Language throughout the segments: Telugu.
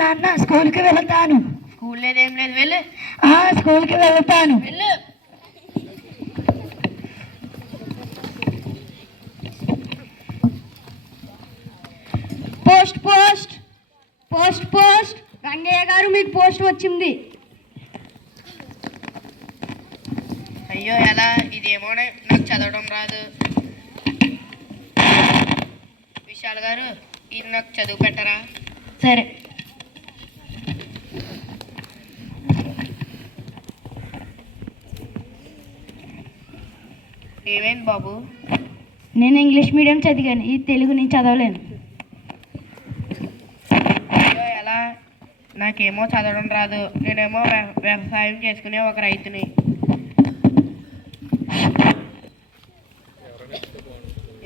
నాన్న స్కూల్కి వెళ్తాను. స్కూల్ లేదేం లేదు, వెళ్ళు. స్కూల్కి వెళ్తాను. వెళ్ళు. Post post post post Rangaiah గారు, మీకు పోస్ట్ వచ్చింది. అయ్యో ఎలా, ఇదేమో నాకు చదవడం రాదు. విశాల్ గారు, ఇది నాకు చదువు పెట్టరా? సరే. ఏమైంది బాబు? నేను ఇంగ్లీష్ మీడియం చదివాను, ఈ తెలుగు నేను చదవలేను. అయ్యో ఎలా, నాకేమో చదవడం రాదు. నేనేమో వ్యవసాయం చేసుకునే ఒక రైతుని.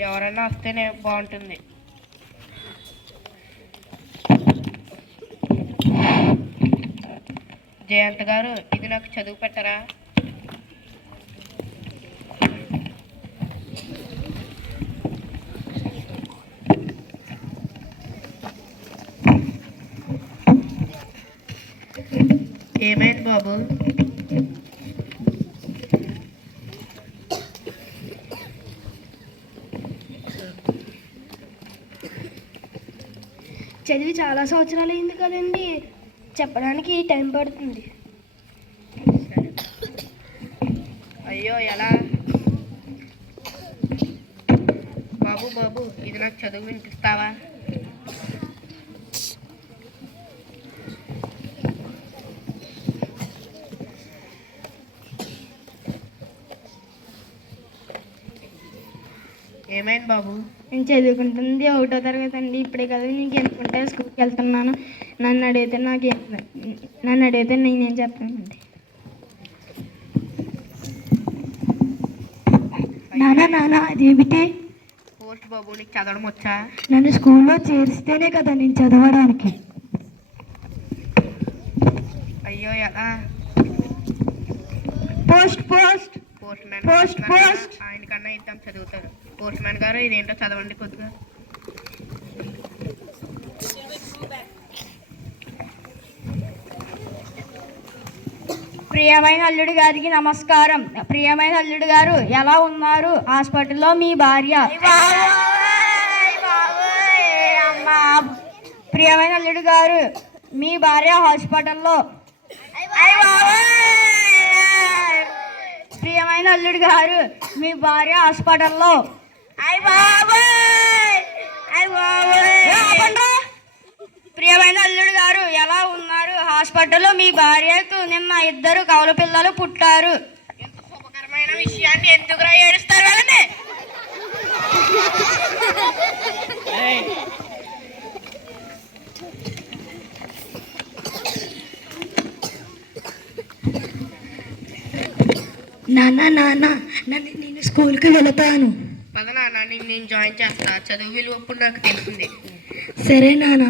ఎవరైనా వస్తేనే బాగుంటుంది. జయంత్ గారు, ఇది నాకు చదువు పెట్టరా? ఏమైంది బాబు? చదివి చాలా సంవత్సరాలు అయింది కదండి, చెప్పడానికి టైం పడుతుంది. అయ్యో ఎలా, బాబు బాబు ఇది నాకు చదువు వినిపిస్తావా? ఏమైంది బాబు? నేను చదువుకుంటుంది 1వ తరగతి అండి. ఇప్పుడే కదా నీకు ఎందుకుంటే స్కూల్కి వెళ్తున్నాను. నన్ను అడిగితే నేనేం చెప్తానండి. నాన్న అదేమిటి? పోస్ట్ బాబు, నీకు చదవడం వచ్చా? నన్ను స్కూల్లో చేరిస్తేనే కదా నేను చదవడానికి. అయ్యో ఎలా, post post post man post post ఆయన కన్నా ఇద్దాం, చదువుతారు. పోస్ట్ మ్యాన్ గారు, ఇదేంటో చదవండి కొద్దిగా. ప్రియమైన అల్లుడు గారికి నమస్కారం. ప్రియమైన అల్లుడు గారు, ఎలా ఉన్నారు? హాస్పిటల్లో మీ భార్య. ప్రియమైన అల్లుడు గారు, మీ భార్య హాస్పిటల్లో. ప్రియమైన అల్లుడు గారు, మీ భార్య హాస్పిటల్లో. ప్రియమైన అల్లుడు గారు, ఎలా ఉన్నారు? హాస్పిటల్లో మీ భార్యకు నిన్న 2 కవల పిల్లలు పుట్టారు. ఎంత శుభకరమైన విషయాన్ని ఎందుకురా ఏడుస్తారు వాళ్ళని? నాన్న నేను స్కూల్కి వెళతాను. పద నాన్న, నేను జాయిన్ చేస్తా. చదువు విలువ ఇప్పుడు నాకు తెలిసింది. సరే నాన్న.